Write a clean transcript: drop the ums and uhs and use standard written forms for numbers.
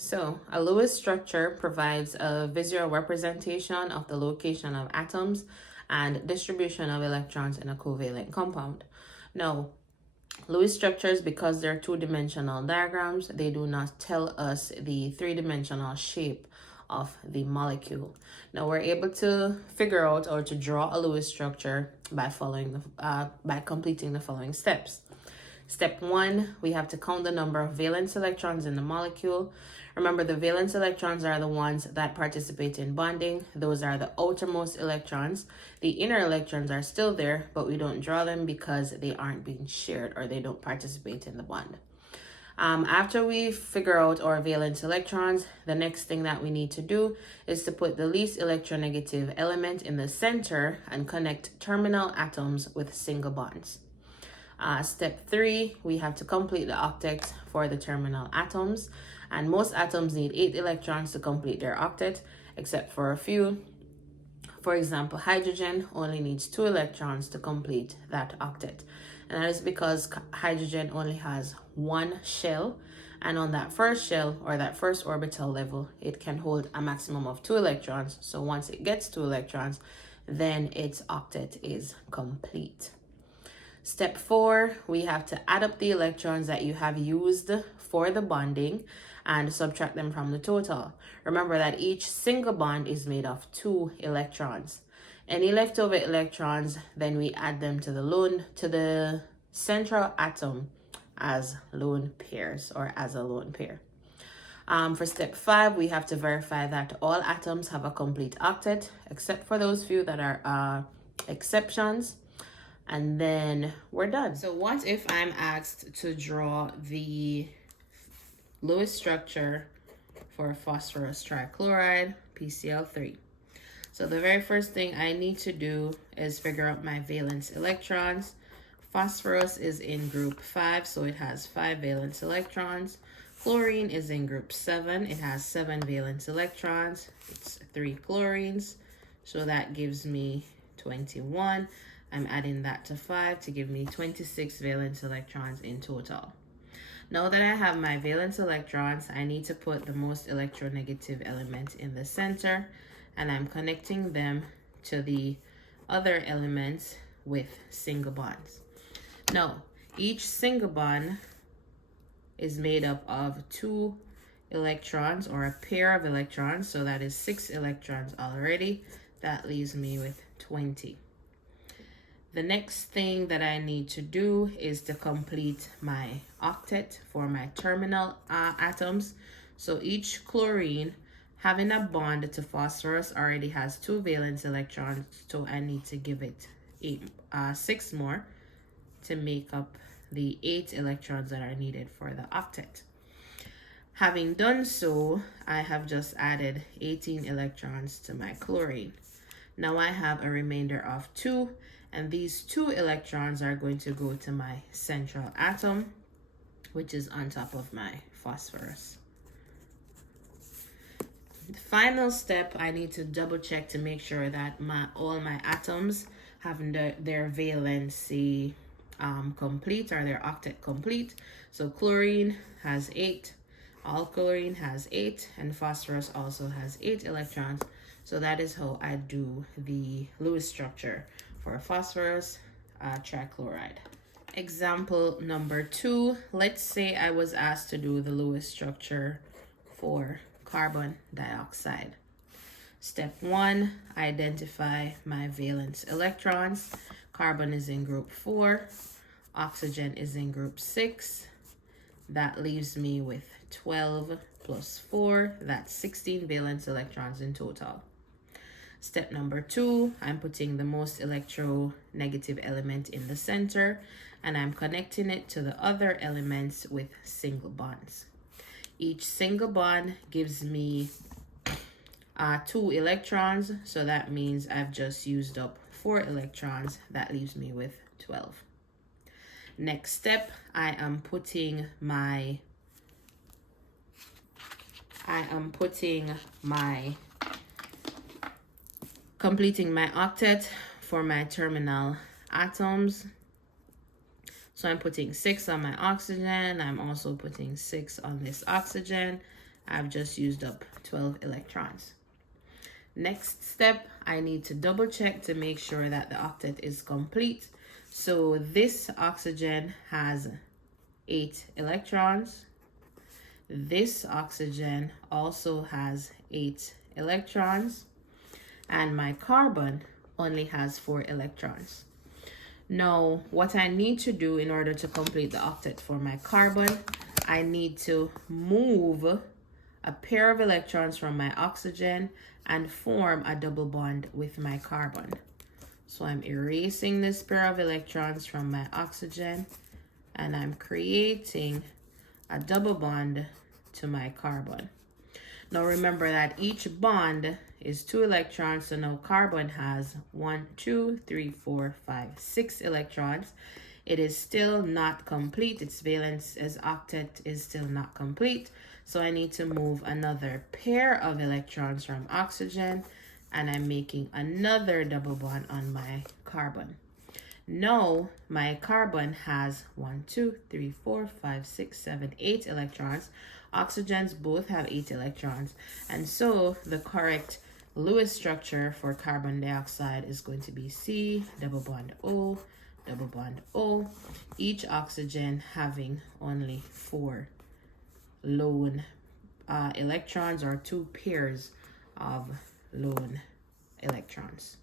So, a Lewis structure provides a visual representation of the location of atoms and distribution of electrons in a covalent compound. Now, Lewis structures, because they're two-dimensional diagrams, they do not tell us the three-dimensional shape of the molecule. Now, we're able to figure out or to draw a Lewis structure by completing the following steps. Step 1, we have to count the number of valence electrons in the molecule. Remember, the valence electrons are the ones that participate in bonding. Those are the outermost electrons. The inner electrons are still there, but we don't draw them because they aren't being shared or they don't participate in the bond. After we figure out our valence electrons, the next thing that we need to do is to put the least electronegative element in the center and connect terminal atoms with single bonds. Step 3, we have to complete the octet for the terminal atoms, and most atoms need 8 electrons to complete their octet, except for a few. For example, hydrogen only needs 2 electrons to complete that octet, and that is because hydrogen only has one shell, and on that first shell or that first orbital level, it can hold a maximum of 2 electrons. So once it gets 2 electrons, then its octet is complete. Step 4, we have to add up the electrons that you have used for the bonding and subtract them from the total. Remember that each single bond is made of 2 electrons. Any leftover electrons, then we add them to the central atom as lone pairs or as a lone pair. For step 5, we have to verify that all atoms have a complete octet, except for those few that are exceptions. And then we're done. So what if I'm asked to draw the Lewis structure for phosphorus trichloride, PCl3? So the very first thing I need to do is figure out my valence electrons. Phosphorus is in group 5, so it has 5 valence electrons. Chlorine is in group 7, it has 7 valence electrons. It's 3 chlorines, so that gives me 21. I'm adding that to 5 to give me 26 valence electrons in total. Now that I have my valence electrons, I need to put the most electronegative element in the center, and I'm connecting them to the other elements with single bonds. Now, each single bond is made up of 2 electrons or a pair of electrons, so that is 6 electrons already. That leaves me with 20. The next thing that I need to do is to complete my octet for my terminal atoms. So each chlorine having a bond to phosphorus already has 2 valence electrons, so I need to give it 6 more to make up the 8 electrons that are needed for the octet. Having done so, I have just added 18 electrons to my chlorine. Now I have a remainder of 2, and these 2 electrons are going to go to my central atom, which is on top of my phosphorus. The final step, I need to double check to make sure that all my atoms have their valency complete, or their octet complete. So chlorine has 8, all chlorine has 8, and phosphorus also has 8 electrons. So that is how I do the Lewis structure for phosphorus trichloride. Example number 2, let's say I was asked to do the Lewis structure for carbon dioxide. Step 1, identify my valence electrons. Carbon is in group 4, oxygen is in group 6. That leaves me with 12 plus 4, that's 16 valence electrons in total. Step number 2, I'm putting the most electronegative element in the center, and I'm connecting it to the other elements with single bonds. Each single bond gives me 2 electrons, so that means I've just used up 4 electrons. That leaves me with 12. Next step, I am putting my completing my octet for my terminal atoms. So I'm putting 6 on my oxygen. I'm also putting 6 on this oxygen. I've just used up 12 electrons. Next step, I need to double check to make sure that the octet is complete. So this oxygen has 8 electrons. This oxygen also has 8 electrons. And my carbon only has 4 electrons. Now, what I need to do in order to complete the octet for my carbon, I need to move a pair of electrons from my oxygen and form a double bond with my carbon. So I'm erasing this pair of electrons from my oxygen and I'm creating a double bond to my carbon. Now remember that each bond is 2 electrons, so now carbon has 1, 2, 3, 4, 5, 6 electrons. It is still not complete. Its valence as octet is still not complete. So I need to move another pair of electrons from oxygen, and I'm making another double bond on my carbon. Now my carbon has 1, 2, 3, 4, 5, 6, 7, 8 electrons. Oxygens both have 8 electrons, and so the correct Lewis structure for carbon dioxide is going to be C, double bond O, double bond O, each oxygen having only 4 lone electrons, or 2 pairs of lone electrons.